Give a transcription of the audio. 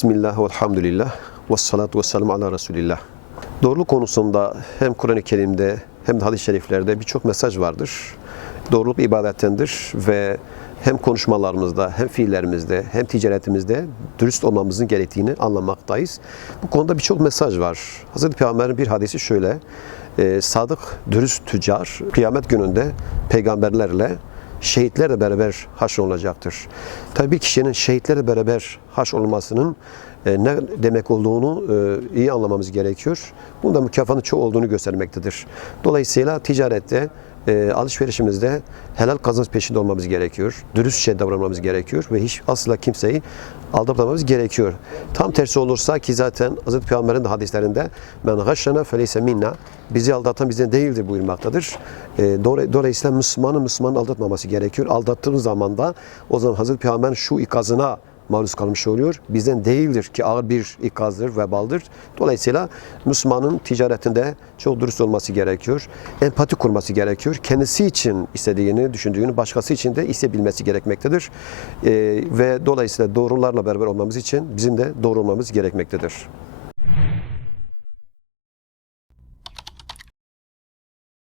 Bismillah ve elhamdülillah ve salatu ve selamu ala Resulillah. Doğruluk konusunda hem Kur'an-ı Kerim'de hem de hadis-i şeriflerde birçok mesaj vardır. Doğruluk ibadettendir ve hem konuşmalarımızda, hem fiillerimizde, hem ticaretimizde dürüst olmamızın gerektiğini anlamaktayız. Bu konuda birçok mesaj var. Hazreti Peygamber'in bir hadisi şöyle. e, sadık, dürüst tüccar kıyamet gününde peygamberlerle şehitlerle beraber haşrolacaktır. Tabii bir kişinin şehitlerle beraber haşrolmasının e, ne demek olduğunu e, iyi anlamamız gerekiyor. Bunda mükafatın çok olduğunu göstermektedir. Dolayısıyla ticarette, e, alışverişimizde helal kazanç peşinde olmamız gerekiyor. Dürüstçe davranmamız gerekiyor ve hiç asla kimseyi aldatmamamız gerekiyor. Tam tersi olursa ki zaten Hazreti Peygamber'in de hadislerinde men gashşena feleyse minna bizi aldatan bizden değildir buyurmaktadır. E, dolayı- dolayısıyla Müslümanın Müslümanı aldatmaması gerekiyor. Aldattığımız zaman da o zaman Hazreti Peygamber'in şu ikazına maruz kalmış oluyor. Bizden değildir ki ağır bir ikazdır, vebaldır. Dolayısıyla Müslümanın ticaretinde çok dürüst olması gerekiyor. Empati kurması gerekiyor. Kendisi için istediğini, düşündüğünü başkası için de isteyebilmesi gerekmektedir. Ee, ve dolayısıyla doğrularla beraber olmamız için bizim de doğru olmamız gerekmektedir.